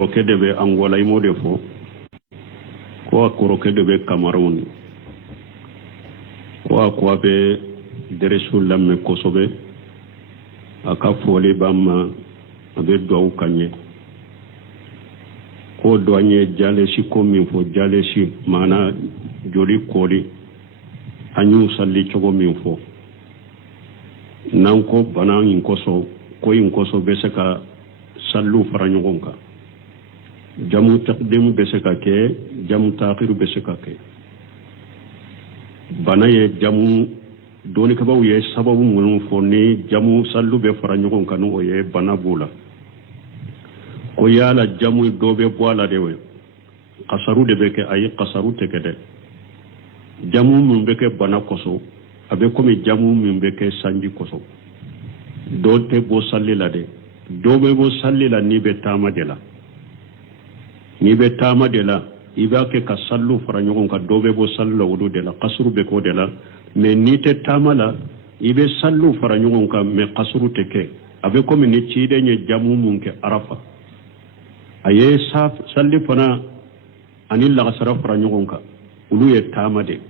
koroke de be Angola imo de fo ko koroke de be Cameroun ko be deresu lamme kosobe aka fole bamma abe do kanye ko doanye jale shi ko min fo jale shi mana joli koli anyu salli chogo min fo nan ko bana in koso ko in koso be saka sallu faranyogonka jamu taqdim be saka ke jamu ta'khir be saka ke bana ye jamu doni ka baw ye sababu mun fo ni jamu sallu be faranyogonka no ye bana bula ko yala jamu dobe boala de we qasaru de be ke ay qasaru te ke de jamu mun be ke bana koso abe komi jamu mun be ke sanji koso do te bo sallila de dobe bo sallila ni be tama de la ni be tama de la iba ke ka sallu faranyogonka dobe bo sallu wudu de la qasru be ko de la me ni te tama la ibe sallu faranyogonka me qasru te ke abe komi ni chide nye jamu mun ke arafa aye salli fana anil la gasara faranyogonka ulu ye tama de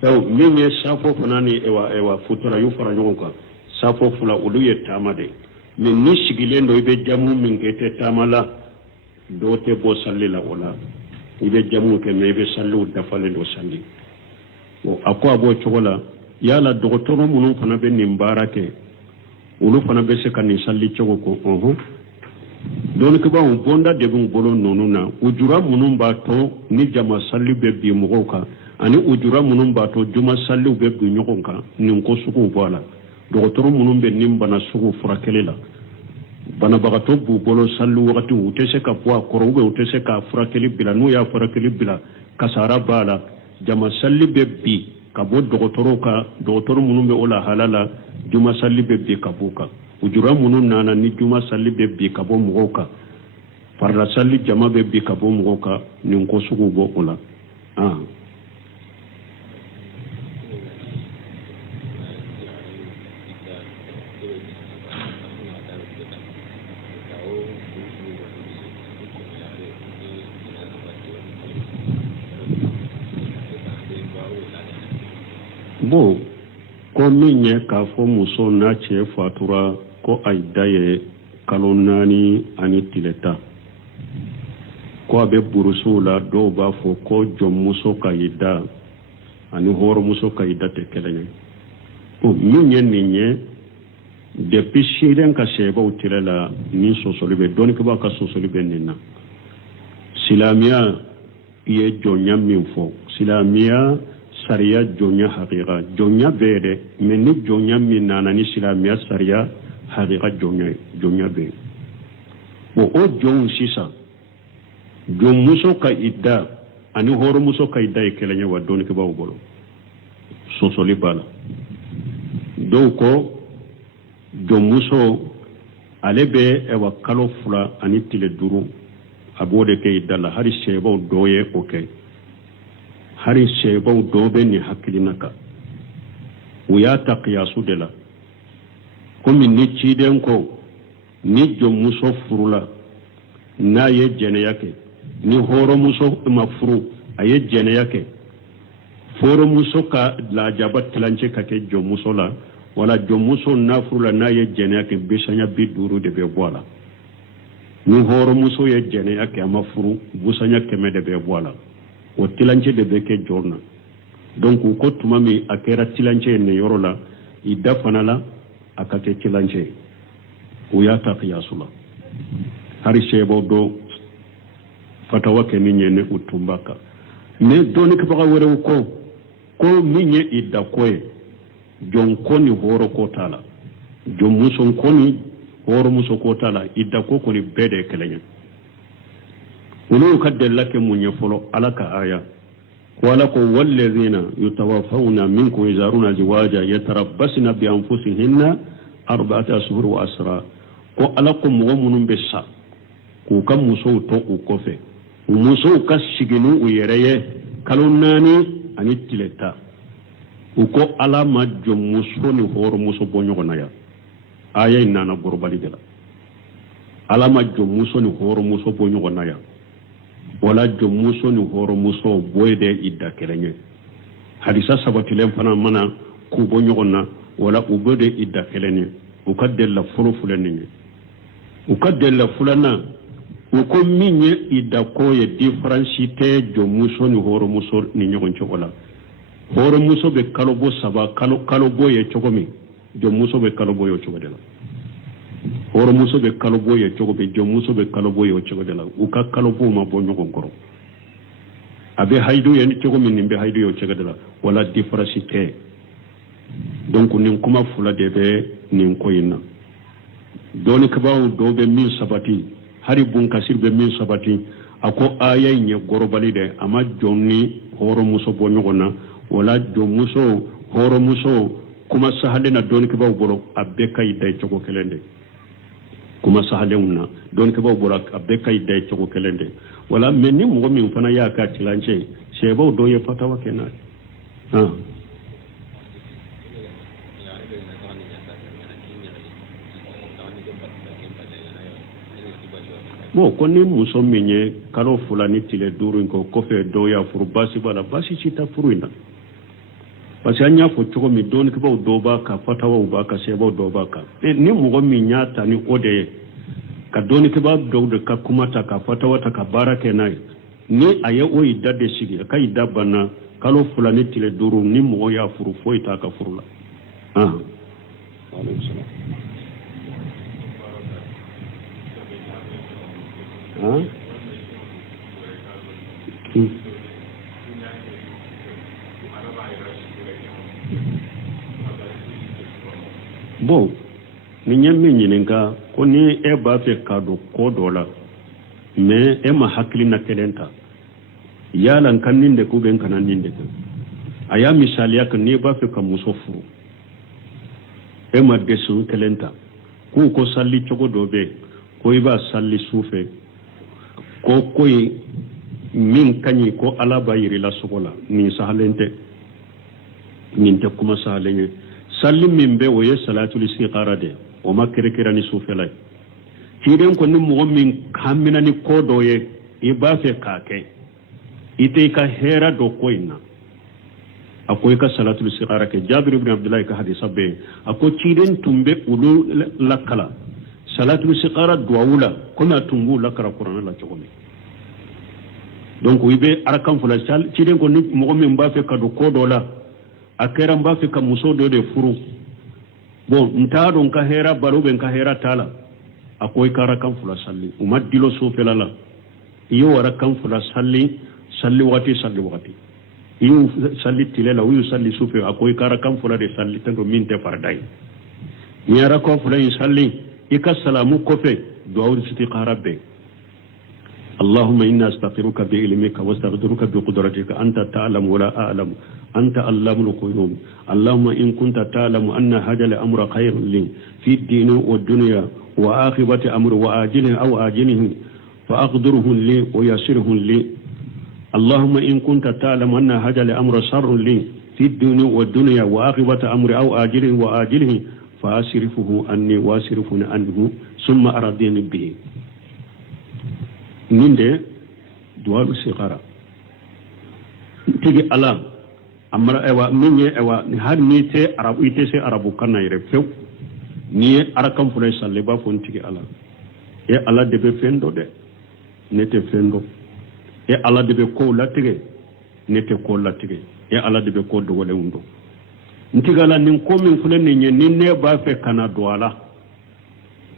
taw min ye safo fana ni ewa futura yu faranyogonka safo fula ulu ye tama de min ni sigilen do ibe jamu min ke te tama la do te bo salli la wala ibe jamu ke me ibe sallu dafale do salli o akwa bo chogola yala dogotoro munun fana be nimbarake ulu fana be se kan ni salli chogo ko don ke ba bonda de bun bolo nonuna ujura munun ba to ni jama salli be bi mugoka ani ujura munun ba to juma salli be bi nyogonka ni ko suku bala dogotoro munun be nimbana suku furakelela bana bagato bu bolo sallu wakati utese ka poa korobe utese ka furakeli bila nu ya furakeli bila kasara bala jama salli be bi ka bo dogotoro munun be ola halala juma salli be bi kabuka ujura munun nana ni juma salli be bi kabo mugoka farla salli jama be bi kabo mugoka ni ko sugu bo ola bo ko minye ka fo muso na che fatura ko aidaye kalonani ani tileta ko abe burusula do ba fo ko jom muso kaida ani horo muso kaida te kelenya o minye ninye depuis shiren ka sheba utilela ni sosolibe doni ko ba ka sosolibe nina silamiya ye jonya minfo silamiya sariya jonya haqiqa jonya bede meni jonya minana ni silamiya sariya haqiqa jonya be o jon sisa jon muso ka idda ani horo muso ka idda e kelenya wa doni ke bawo bolo sosoli bala do ko jon muso alebe e wa kalo fula ani tile duru abode ke idda la hari shebo doye okay hari shebau dobe ni hakilinaka uya taqiyasu de la komi ni ciden ko ni jom muso furula na ye jene yake ni horo muso mafuru aye jene yake foro muso ka la jabat tilanche kake jom muso la wala jom muso na furula na ye jene yake bisanya biduru de be boala ni horo muso ye jene yake amafuru busanya keme de be boala o tilanche de beke jorna donc ko tumami akera tilanche ne yorola idafana la akate tilanche o ya taqiyasula hari shebo do fatawa ke minye ne utumbaka ne doni ka baga wore ko minye idda koye jon koni horo ko tala jon muson koni horo muso ko tala idda ko koni bede kelenya ولو كد لك من يفلو على آية ولكم والذين يتوفون منكم يزارون زواجا يتربصن بأنفسهن 4 أشهر وأسرا ولكم ومن بسا وكم مسو تو وكفه ومسو كسجنو ويريه كالوناني أني تلتا وكو على ما جم مسو نهور مسو بنيو نيا آية إننا بربالي دلا alama jomuso ni horo muso bo nyogona ya wala jomuso ni horo muso boyde idda kelenye hadisa sabatilen fana mana ku bo nyogona wala ubode idda kelenye ukaddella fulu fulenye ukaddella fulana uko minye idda ko ye differentiate jomuso ni horo muso ni nyogon chokola horo muso be kalobo saba kalobo ye chokomi jomuso be kalobo yo chokodela horo muso be kalobo ye chokobe jomuso be kalobo yo chokodela uka kalobo ma bo nyogon koro abe haydu ye ni chokomi nimbe haydu yo chokodela wala differentiate donc nin kuma fula debe nin koyina doni kabaw do be min sabati hari bun kasir be min sabati ako aya nye gorobali de ama jonni horo muso bo nyogona wala jomuso horo muso kuma sahale na doni kabaw boro abbe kay day chogo kelende kuma sahale unna doni kabaw boro abbe kay day chogo kelende wala menni mo min fana ya ka tilanje sebo do ye fatawa kenan bon ko ni muso minye kalo fulani tile duru ko kofe do ya furu basi bala basi cita furu ina basi anya fo chogo mi don ko do ba ka fatawa ba ka sebo do ba ka ni mugo minya ta ni ode ka don ko ba do de ka kuma ta ka fatawa ta ka barake nai ni aye o idda de sigi ka idda bana kalo fulani tile duru ni mugo ya furu fo ita ka furu la alayhi salam bon ni nyammi nyininga ko ni e ba fe kado ko dola mais e ma haklina kelenta yalan kanninde ko ben kanandinde ko aya misali yak ni ba fe ka muso furu e ma desu kelenta ko salli chogo dobe ko iba salli sufe ko koy min kanyi ko alaba yiri la sokola ni sahalente min te kuma sahalenye salli min be wo ye salatul istiqara de o makirikira ni sufelay tiden ko ni mo min kamina ni kodo ye iba fe kake ite ka hera do koyna akoy ka salatul istiqara ke Jabir ibn Abdullah ka hadisa be ako tiden tumbe ulu lakala salatul istiqara duawula kuma tungu lakara qur'an la chokomi donc wibe arakan fula sal tiden ko ni mo min ba fe ka do kodo la akera mba fe ka muso do de furu bon nta don ka hera baro ben ka hera tala akoy kara kan fula salli umadilo so felala iyo wara kan fula salli wati iyo salli tilela uyu salli sufe akoy kara kan fula de salli tanto minte fardai nyara ko fula salli ika salamu kofe duawul istiqara be اللهم إنا أستغفرك بعلمك واستغفرك بقدرتك أنت تعلم ولا أعلم أنت علام الغيوب اللهم إن كنت تعلم أن هذا الأمر خير لي في الدين والدنيا وآخرة أمر وآجله أو آجله فأقدره لي ويسره لي اللهم إن كنت تعلم أن هذا الأمر شر لي في الدين والدنيا وآخرة أمر أو آجله وآجله فأصرفه عني وأصرفني عنه ثم أرضيني به ninde duwalu siqara tigi ala amara ewa minye ewa har ni te arabu ite se arabu kana yire few ni arakam fulay salle ba fon tigi ala e ala de be fendo de nete fendo e ala de be ko latige nete ko latige e ala de be ko do wole undo ntigala nin ko min fulen ni ne ba fe kana duwala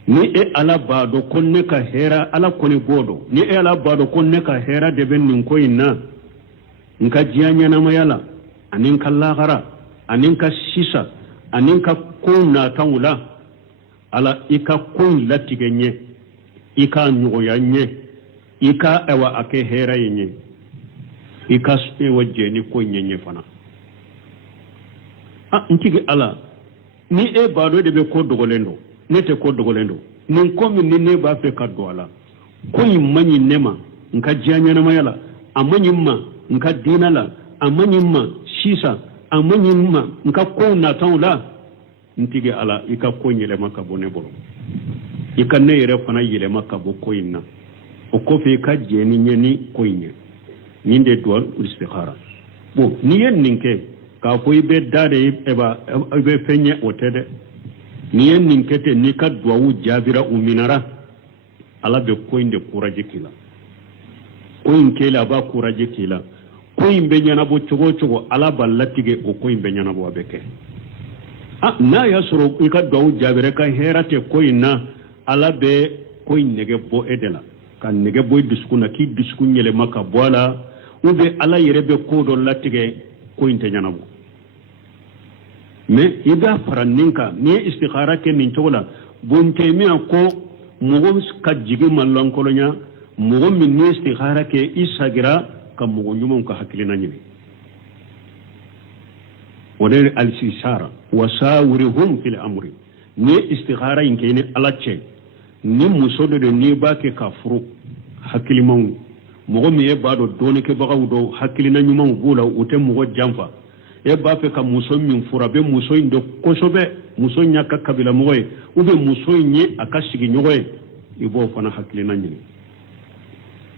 ni e ala bado konne ka hera ala koni bodo ni e ala bado konne ka hera de ben nin ko inna nka jianya na mayala anin kallagara anin ka sisa anin ka kunna tawula ala ika kun latigenye ika nyoyanye ika ewa ake hera yenye ika e wajje ni ko nyenye fana ntigi ala ni e bado de be ko dogolendo nete ko dogolendo nin komi ni ne ba fe kaddo ala ko yimmanyi nema nka janya na mayala amanyi ma nka dinala amanyi ma shisa amanyi ma nka ko na tawla ntige ala ika ko nyele maka bone boro ikanne yere fana yelema ka bo koyinna o kofe ka jeni nyeni koyinye ninde dual istikhara bo ni yen ninke ka ko ibe dare eba ibe fenye otede ni yen ninke te ni ka duawu jabira uminara ala be koyinde kuraje kila koyin kela ba kuraje kila koyin be nyana bo chogo ala ballatige o koyin be nyana bo abeke na ya soro ika duawu jabira ka herate koyinna ala be koyin nege bo edela kan nege boy diskuna ki diskun nyele maka boala ube ala yerebe ko do latige ko inte nyanabo me ida faraninka ni istikhara ke min tola bonte mi ko mugo ka jigi mallon kolonya mugo min ni istikhara ke isagira kam mugo nyumon ka hakilina nyibi wala al-sisara wasawirhum fil amri ni istikhara inke ni alache ni musodo de ni bake ka furu hakiliman mogo mi e bado doni ke bagaw do hakilina nyuma bula ute mogo jamfa e ba fe ka muso min fura be muso indo kosobe muso nyaka kabila mogo e ube muso nyi akashigi nyogo e ibo fana hakilina nyini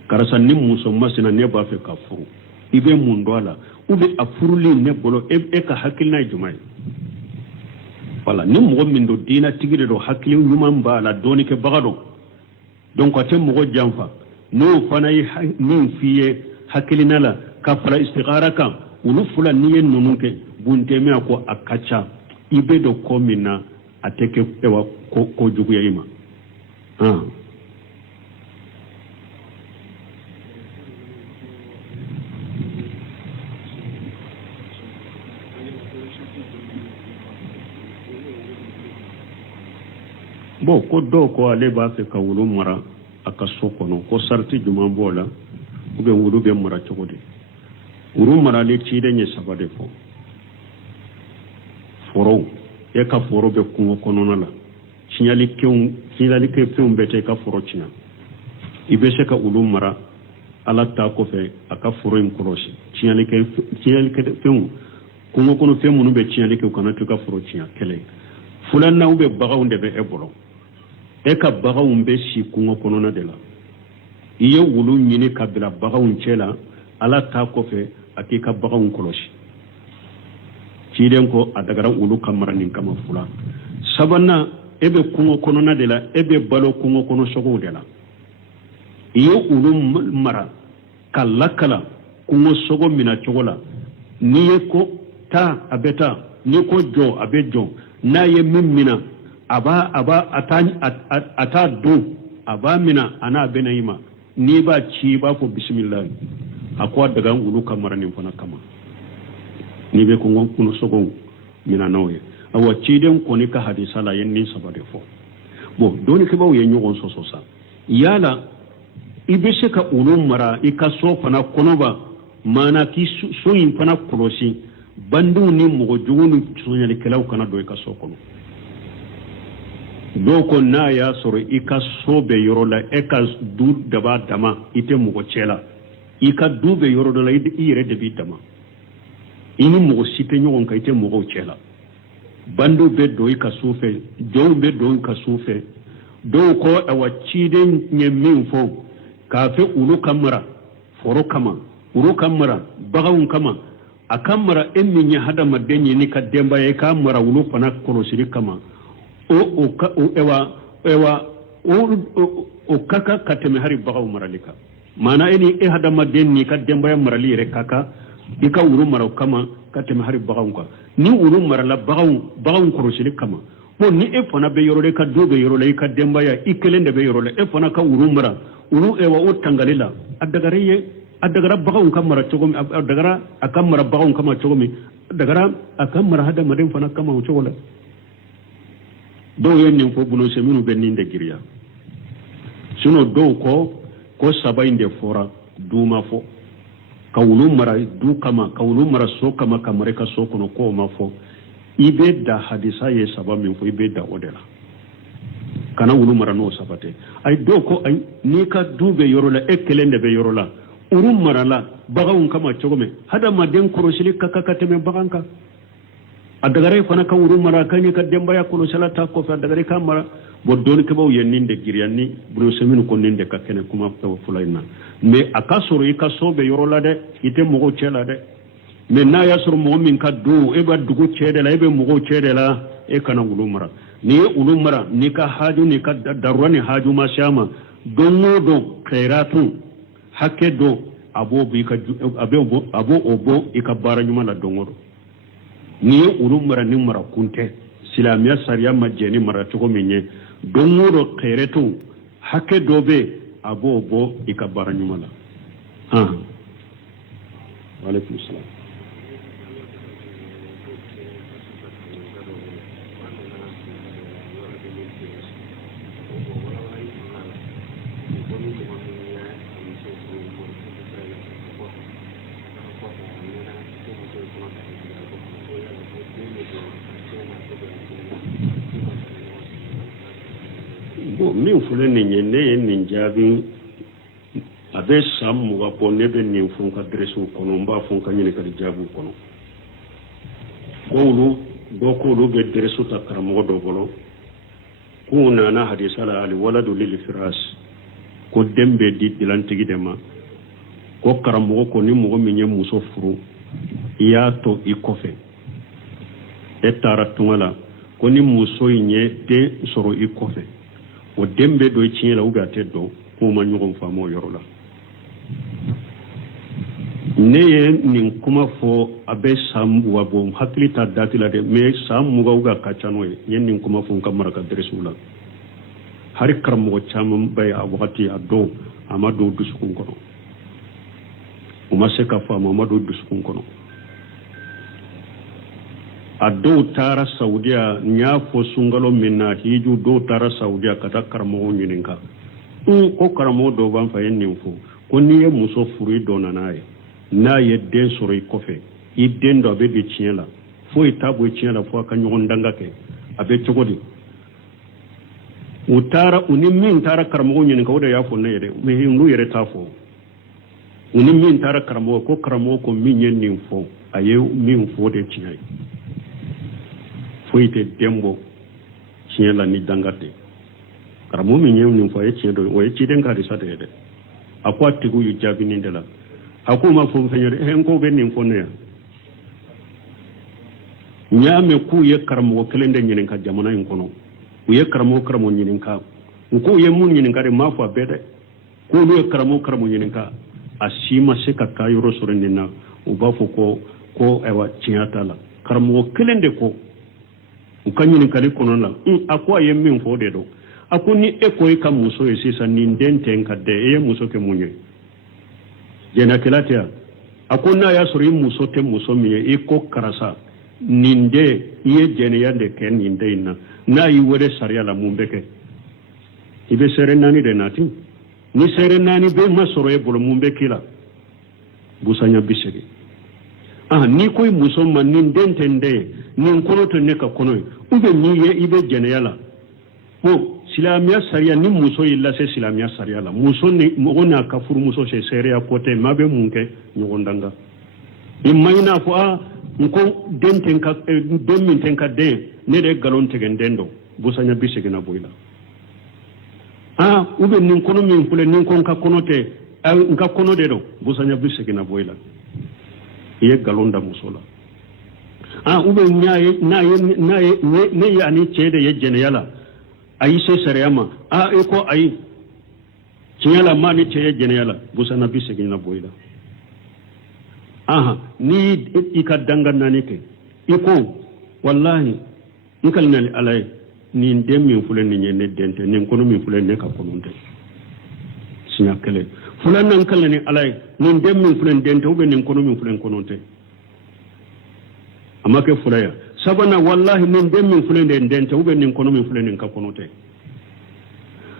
karasa ni muso masina ne ba fe ka furu ibe mundoala ube afuruli ne bolo e ka hakilina jumai wala ni mogo min do dina tigire do hakili nyuma mbala doni ke bagado donc ate mogo jamfa no fana yi min fiye hakilina la ka fara istikhara kan ulu fula niye nununke bunte me ko akacha ibe do komina ateke ewa ko jugu ya ima bo ko do ko ale ba fe ka wulu mara aka sokono ko sarti juma bola ube wulu be mara chogode uru mara le chide nye sabade fo foro e ka foro be kungo kono la chinyali ke feum bete ka foro china ibe se ka ulu mara ala ta ko fe aka foro im koroshi chinyali ke feum kungo kono fe munu be chinyali ke kana to ka foro chinya kele fulan na ube bagawnde be ebolo e ka bagaw be si kungo kono na de la iye wulu nyini kabila bagaw chela ala ta ko fe akika bagaw koloshi ciden ko adagara wulu kamara nin kama fula sabana ebe kungo kono na de la ebe balo kungo kono sogo de la iye wulu mara kala kungo sogo mina chogola niye ko ta abeta ni ko jo abejo na ye mimmina aba ata do aba mina ana benayima ni ba ci ba ko bismillah akwa daga ulu kamara ni fana kama ni be ko ngon kuno sogon mina nawe awa ci den ko ni ka hadisa la yen ni sabade fo bo doni ke bawo yen nyon so sa yala ibe se ka ulu mara ikaso fana kono ba mana ki so yin fana kolosi bandu ni mo jugunu sunyali kelaw kana do ikaso kono doko na ya soro ika sobe yorola eka du daba dama ite mugo chela ika dube yorola la ire debi dama ini mugo site nyon ka ite mugo chela bandu be do ika sufe do be do ika sufe do ko awa chiden nyemin fo ka fe ulu kamara foro kama ulu kamara bagawun kama akamara emmi nya hada madenye ni ka demba ya kamara ulu fana kono siri kama o kaka kateme hari bagaw maralika mana eni e hada maden ni ka demba ya marali re kaka ika uru maraw kama kateme hari bagaw ka ni uru marala bagaw korosili kama bo ni e fana be yorole ka do be yorole ka demba ya ikelende be yorole e fana ka uru mara uru ewa o tangalila adagara bagaw kamara chogomi adagara akamara bagaw kama chogomi adagara akamara hada maden fana kama chogola do yen fo buno seminu beninde giriya suno do ko sabainde fora duma fo kawulu mara du kama kawulu mara so kama kamare ka so kono ko ma fo ibe da hadisa ye saba min fo ibe da odela kana wulu mara no sabate ay do ko ay ni ka dube yorola ekelende be yorola urum mara la bagawun kama chogome hada ma den korosili kakakateme baganka adagare fana ka wuru mara kanye ka demba ya kono salata ko fa adagare ka mara bo don ke baw yennin de giryanni bro seminu ko ninde ka kene kuma taw fulayna mais akasoro ika sobe yorola de ite mogo chela de mais na yasoro mo min ka do e ba dugu chede la e be mogo chede la e kana ulumara ni ulumara ni ka haju ni ka darwani haju ma shama donno do khairatu hakke do abo bi ka abo obo ika baranyuma la dongo ni ulumara ni mara kunte silamiya sariya majeni mara chogo minye donno do khairatu hakke do be abo obo ika baranyuma la wa alaikum salam min fule ni nye ne ye nin jaabi a bɛ san mugan bɔ ne bɛ nin fɔ n ka dɛrɛsiw kɔnɔ n b'a fɔ n ka ɲininkali jaabiw kɔnɔ ko olu bɛ dɛrɛsiw ta karamɔgɔ dɔ bolo k'u nana hadisa la ali waladu lil firas ko den bɛ di dilantigi de ma ko karamɔgɔ ko ni mɔgɔ min ye muso furu i y'a to i kɔfɛ e taara tunga la ko ni muso in ye den sɔrɔ i kɔfɛ o den bɛ don i tiɲɛ la ou bien a tɛ dɔn k'o ma ɲɔgɔn faamu o yɔrɔ la ne ye nin kuma fɔ a bɛ san mugan bɔ hakili ta dati la dɛ mais san mugan ou ka ca n'o ye n ye nin kuma fɔ n ka maraka dɛrɛsiw la hari karamɔgɔ caman bɛ a wagati a dɔw a ma don dusukun kɔnɔ o ma se ka faamu a ma don dusukun kɔnɔ a dɔw taara saudiya n y'a fɔ sunkalo min na hiju dɔw taara saudiya ka taa karamɔgɔw ɲininka ko karamɔgɔ dɔw b'an fɛ ye nin fɔ ko n'i ye muso furu i dɔnna n'a ye n'a ye den sɔrɔ i kɔfɛ i den dɔ a bɛ don tiɲɛ la foyi t'a bɔ tiɲɛ la fo a ka ɲɔgɔn danga kɛ a bɛ cogo di u ni min taara karamɔgɔ ɲininka o de y'a fɔ ne yɛrɛ mais olu yɛrɛ t'a fɔ u ni min taara karamɔgɔ ko karamɔgɔ ko min ye nin fɔ a ye min fɔ de tiɲɛ ye foyi tɛ den bɔ tiɲɛ la ni danga tɛ karamɔgɔ min ye nin fɔ a ye tiɲɛ dɔ o ye ciden ka hadisa de ye dɛ a ko a tigiw y'u jaabi nin de la a ko ma fɔ fɛn ye dɛ n ko bɛ nin fɔ ne yan n y'a mɛn k'u ye karamɔgɔ kelen de ɲininka jamana in kɔnɔ u ye karamɔgɔ ɲininka u k'u ye mun ɲininka de m'a fɔ a bɛɛ dɛ k'olu ye karamɔgɔ ɲininka a si ma se ka taa yɔrɔ sɔrɔ nin na u b'a fɔ ko ayiwa tiɲɛ t'a la karamɔgɔ kelen de ko u ka ɲininkali kɔnɔ la a ko a ye min fɔ de don a ko ni e ko i ka muso ye sisan nin den tɛ n ka den e ye muso kɛ mun ye jɛnɛkɛla tɛ yan a ko n'a y'a sɔrɔ i muso tɛ muso min ye i ko karisa nin den i ye jɛnɛya de kɛ nin den in na n'a y'i wele sariya la mun bɛ kɛ i bɛ seere naani de nati ni seere naani bɛ ma sɔrɔ e bolo mun bɛ k'i la busanya 80 n'i ko i muso ma nin den tɛ n den ye nin kɔnɔ tɛ ne ka kɔnɔ ye ou bien n'i ye i bɛ jɛnɛya la ko silamɛya sariya ni muso y'i lase silamɛya sariya la muso ni mɔgɔ n'a ka furumuso cɛ seereya ko tɛ maa bɛ mun kɛ ɲɔgɔn danga i ma i n'a fɔ n ko den min tɛ n ka den ne de ye nkalon tigɛ n den dɔn busanya 80 na bɔ i la ou bien nin kɔnɔ min filɛ nin ko n ka kɔnɔ tɛ n ka kɔnɔ de don busanya 80 na bɔ i la i ye nkalon da muso la ou bien ne ye ani cɛ de ye jɛnɛya la a y'i se sariya ma e ko ayi tiɲɛ la maa ni cɛ ye jɛnɛya la busana 80 na bɔ i la ni i ka danga naani kɛ i ko wallahi n kalinali ala ye nin den min filɛ nin ye ne den tɛ nin kɔnɔ min filɛ ne ka kɔnɔ tɛ siɲɛ kelen filanan n kalinali ala ye nin den min filɛ n den tɛ ou bien nin kɔnɔ min filɛ n kɔnɔ tɛ a ma kɛ fila ya sabanan wallahi nin den min filɛ nin den tɛ ou bien nin kɔnɔ min filɛ nin ka kɔnɔ tɛ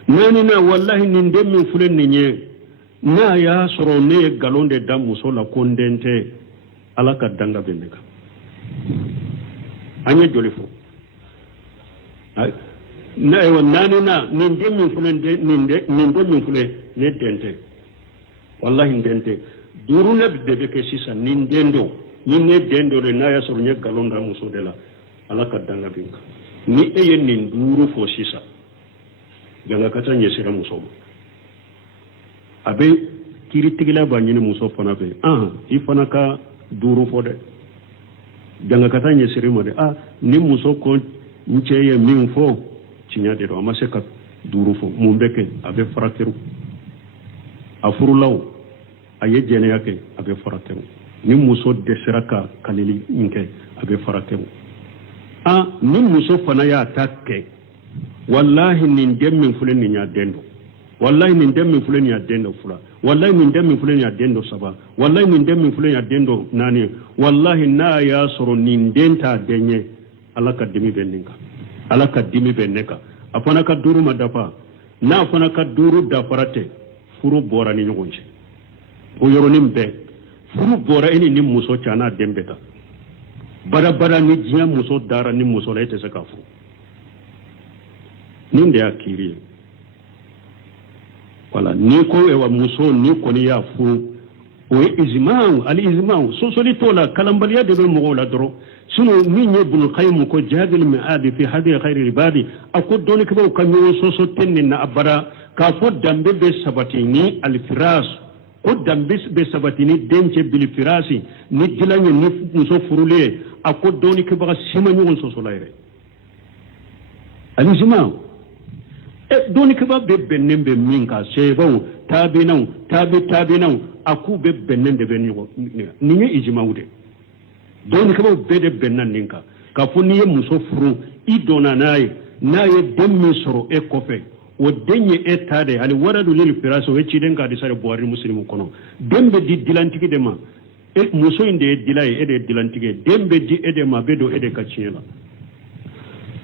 naaninan wallahi nin den min filɛ nin ye n'a y'a sɔrɔ ne ye nkalon de da muso la ko n den tɛ ala ka danga bɛ ne kan an ye joli fɔ naaninan nin den min filɛ nin den min filɛ ne den tɛ wallahi n den tɛ duurunan de bɛ kɛ sisan nin den don ni ne den dɔ de n'a y'a sɔrɔ n ye nkalon da muso de la ala ka danga bɛ n kan ni e ye nin duuru fɔ sisan janga kata nyesira muso abe kiri tigila ba nyini muso fana fe ifana ka duru fo de janga kata nyesira mo de ni muso ko ncheye min fo cinya de do amase ka duru fo mumbeke abe farateru afurulaw aye jene yake abe farateru ni muso desira ka kalili nke abe farateru ni muso fana ya takke wallahi nin demmin fulen ni nya dendo wallahi nin demmin fulen ya dendo fula wallahi nin demmin fulen ya dendo saba wallahi nin demmin fulen ya dendo nani wallahi na ya soro nin denta denye alaka dimi benninka alaka dimi benneka afana ka duru madafa na afana ka duru dafarate furu bora ni nyogonje o yoronim be furu bora ini ni muso chana dembeta bara ni jiya muso dara ni muso la ite saka fu ninde akiri wala ni ko ewa muso ni ko ni ya fu o izmau al izmau so li tola kalambaliya de be mo la doro sunu min ibn qayyim ko jadil mi'ad fi hadi khair ibadi akko doni ko kan yo so tenni na abara ka fo dambe be sabatini al firas ko dambe be sabatini denche bil firasi ni dilanye ni muso furule akko doni ko ba sima nyon so layre al izmau doni ko ba be bennembe min ka sebo tabinaw aku be bennen de benyo ni ne ijmaude don ko be de bennan ninka ka funi muso furu idona naye demmi soro e kofe o denye etade ali waradu lil firaso we ci den ka di sare boari muslimu kono dembe di dilantiki de ma e muso inde dilay e de dilantiki dembe di ede ma bedo ede ka ciela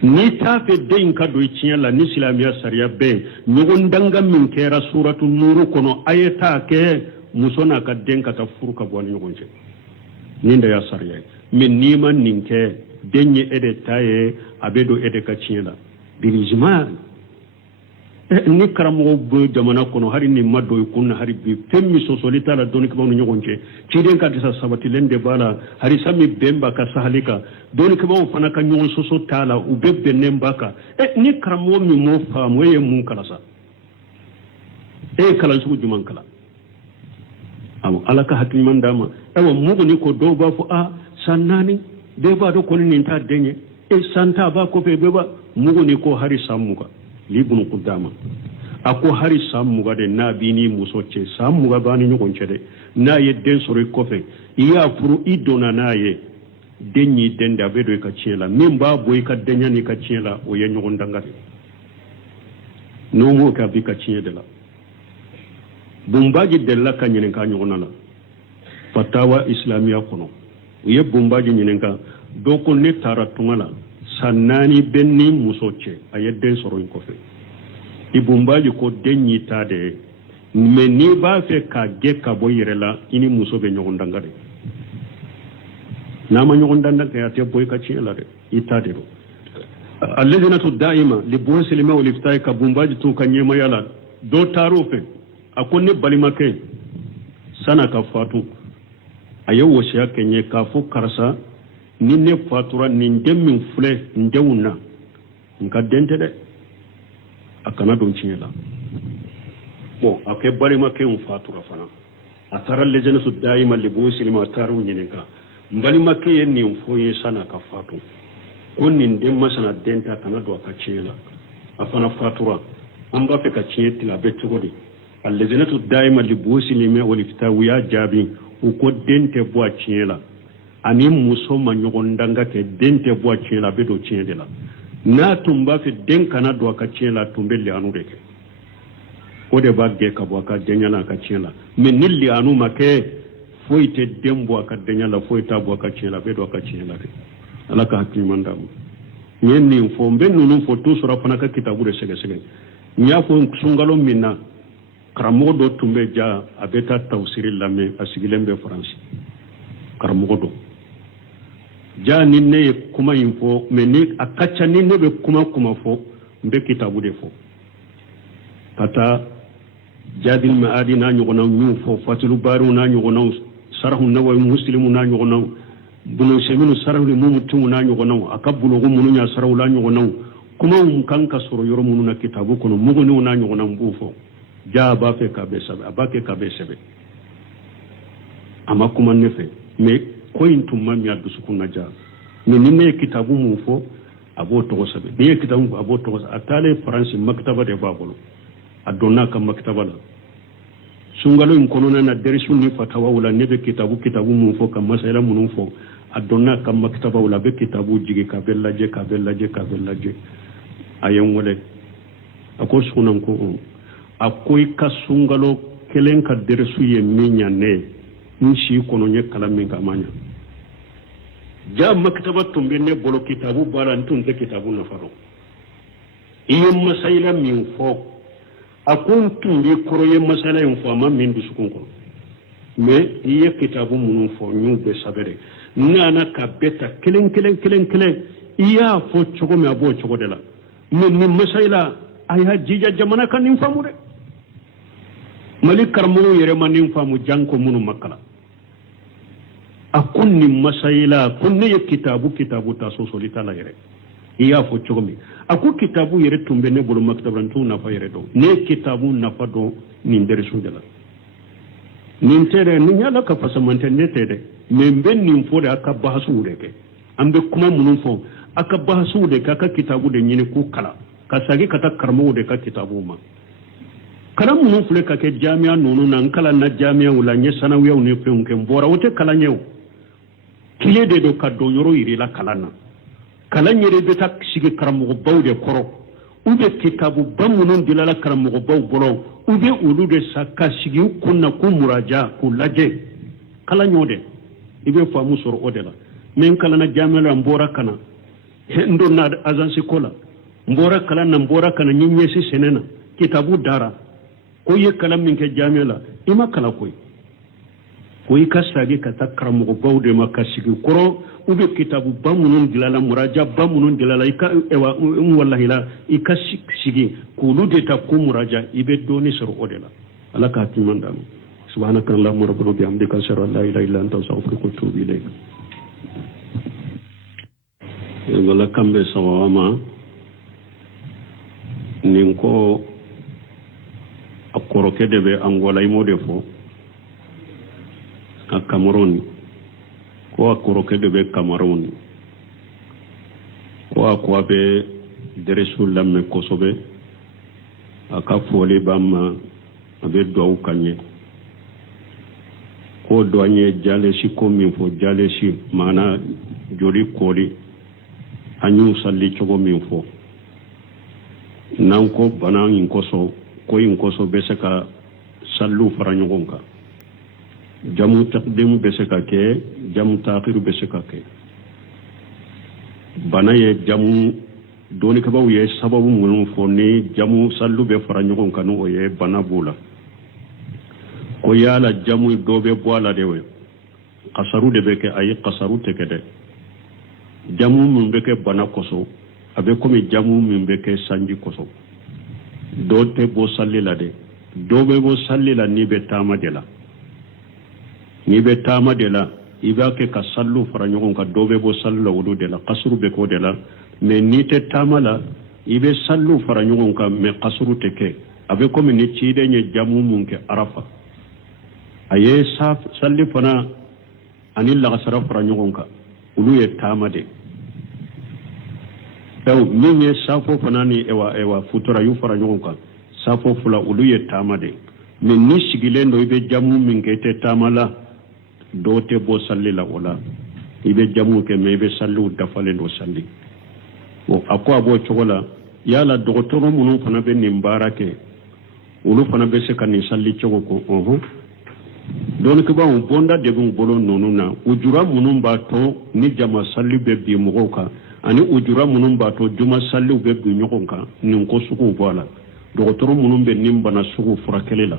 ni tafe den ka do ciela ni islamiya sariya be nyogon danga min kera suratu nuru kono ayeta ke musona ka den ka ta furu ka boni nyogonje ninda ya sariya min nima ninke denye ede taye abedo ede ka ciela bilijma ni karamo bo jamana kono hari ni maddo kunna hari bi femmi so solita la doni ko nyogonje ci den ka disa sabati lende bala hari sami bemba ka sahalika doni ko fana ka nyon so tala u bebbe nembaka ni karamo mi mo fam weye mun kala sa kala su juman kala alaka hatmi man dama mugo ni ko do ba fu sannani be ba do ko ni ta denye santa ba ko be ba mugo ni ko hari samuga libunu qudama ako hari samuga de nabini musoche samuga bani nyugon chede na yedden sori kofe iya furu idona naye denyi denda bedo ka chiela mimba boy ka denya ni ka chiela o ye nyugon dangare no mo ka bi ka chiela bumbaji della ka nyinen ka nyugona la fatawa islamiya kono ye bumbaji nyinen ka do ko ne tara tungala sanani benni musoche ayedden soro in kofe ibumbaji ko denyi tade me ni ba fe ka ge ka boyirela ini muso be nyugunda ngade nama nyugunda ndaka ya te boy ka chiela de itade do alladhinatu daima li buhsilima wal iftai ka bumbaji to kanyema yala do tarufe akonni balimake sana ka fatu ayo wasiya kenye ka fu karsa ni ne fatura ni ndemmin fule ndewuna nka dente de akana don ciela ake balimake fatura fana atara lejene su daima libu silima taru nyininka balimake yenni foye sana ka fatu konni ndemma sana denta kana do ka ciela afana fatura amba fe ka cietila betugodi alladhinatu daima libusilime waliftawiya jabi uko dente bo ciela ani muso ma nyogondanga ke dente bo ciela bedo ciela na tumba fe den kana do ka ciela tumbelle anu deke o de bagge ka bo ka denyala ka ciela min nilli anu make foite dembo ka denyala foita bo ka ciela bedo ka ciela de alaka hakimanda nyenni fo bennu no fo to sura fana ka kitabu de sege nya fo sungalo minna karamogo do tumbe ja abeta tawsiri lame asigilembe france karamogo do ja ninne kuma info meni akacha ninne be kuma fo mbe kitabu de fo kata jadil maadi na nyogona nyu fo fatilu baru na nyogona sarahu nawa muslimu na nyogona bunu seminu sarahu mumu tumu na nyogona akabulo go munu nya sarahu la nyogona kuma kan ka soro yoro munu na kitabu kono mugo ni una nyona mbufo ja ba fe ka be sabe abake ka be sabe ama kuma nefe me ko intum mam ya dusukuna ja me ni me kitabu mu fo abo to sabe be kitabu abo to atale france maktaba de babolo adonna kam maktaba la sungalo in kono na derisu ni fatawa wala nebe kitabu mu fo kam masala munun fo adonna kam maktaba wala be kitabu jige ka bellaje ayen wale ako sunan ko akoy ka sungalo kelen ka derisu ye minya ne nshi kono nye kala min ka manya ja maktaba tumbe ne bolo kitabu bala ntun te kitabu na faro iyo masaila min fo akun tumbe koro ye masaila yin fo amma min du sukun ko me iye kitabu munun fo nyu be sabere nana ka beta kelen iya fo chogo me abo chogo de la min masaila aya jija jamana kan nin famu de malik karmo yere man nin famu janko munu makala akun ni masaila kunne ye kitabu ta so solita la yere iya fo chogo mi aku kitabu yere tumbe ne bolo maktabran tu na fa yere do ne kitabu na fa do nin der su de la nin tere ni yala ka fasamante ne tere men ben nin fo da aka bahasu de ke ambe kuma munun fo aka bahasu de ka kitabu de nyine ku kala ka sage kata karmo de ka kitabu ma kala munun fule ka ke jami'a nonu nan kala na jami'a wala nye sanawiya ne fe unke mbora wote kala nyew kile de do ka do yoro iri la kala na kala nyere be tak sige karmo bawde koro ube kitabu bamunun dilala karmo baw bolo ube ulu de saka sigi kunna ku muraja ku laje kala nyode ibe famu soro odela men kala na jami'a mbora kana ndo na agence kola mbora kala na mbora kana nyinyesi senena kitabu dara ko ye kala min ke jami'a ima kala koy ka sage ka takram go bawde makasigi koro ube kitabu bamunun dilala muraja bamunun dilala ika ewa wallahi la ika sigi kulu de ta ku muraja ibe doni soro odela alaka timandam subhanakallahumma rabbana bihamdika ashhadu an la ilaha illa anta astaghfiruka wa atubu ilayk wala kambe sawama ninko akoro kedebe angola imode fo a Cameroon ko akoro kedebe Cameroon ko akwabe deresu lamme kosobe aka fole bam abe do kanye ko doanye jale si ko min fo jale si mana jori koli anyu salli chogo min fo nan ko banan in koso ko in koso be saka sallu faranyogonka jamu taqdim be saka ke jamu ta'khir be saka ke banaye jamu doni ka baw ye sababu mun fo ne jamu sallu be faranyogonka no ye banabula ko yala jamu dobe boala dewe qasaru de be ke ay qasaru te ke de jamu mun be ke bana koso abe komi jamu min be ke sanji koso do te bo sallila de do be bo sallila ni be tama de la iba ke ka sallu fara nyogon ka do be bo sallu wudu de la qasru be ko de la me ni te tama la ibe sallu fara nyogon ka me qasru te ke abe komi ni ci de nye jamu mun ke arafa aye salli fana anil la qasra fara nyogon ka ulu ye tama de taw min ye safo fanani ewa futura yu fara nyogonka safo fula ulu ye tamade min ni sigilendo ibe jamu min ke te tamala do te bo sallila wala ibe jamu ke me ibe sallu dafale do salli o akwa bo chogola yala dogotoro munu fana be nimbarake ulu fana be se kan salli chogo ko don ke ba bonda de gun bolo nonuna ujura munu ba to ni jama salli be bi mugoka ani ujura munun bato juma sallu be du nyokonka nin ko suku wala dogotoro munun be nim bana suku furakele la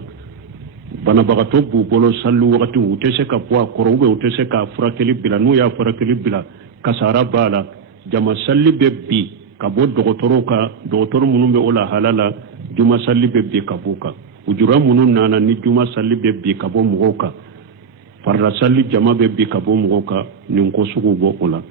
bana bagato bu bolo sallu wakati utese ka poa korobe utese ka furakeli bila no ya furakeli bila kasara bala jama salli be bi ka bo dogotoro munun be ola halala juma salli be bi ka buka ujura munun nana ni juma salli be bi ka bo mugoka farra salli jama be bi ka bo mugoka nin ko suku bo ola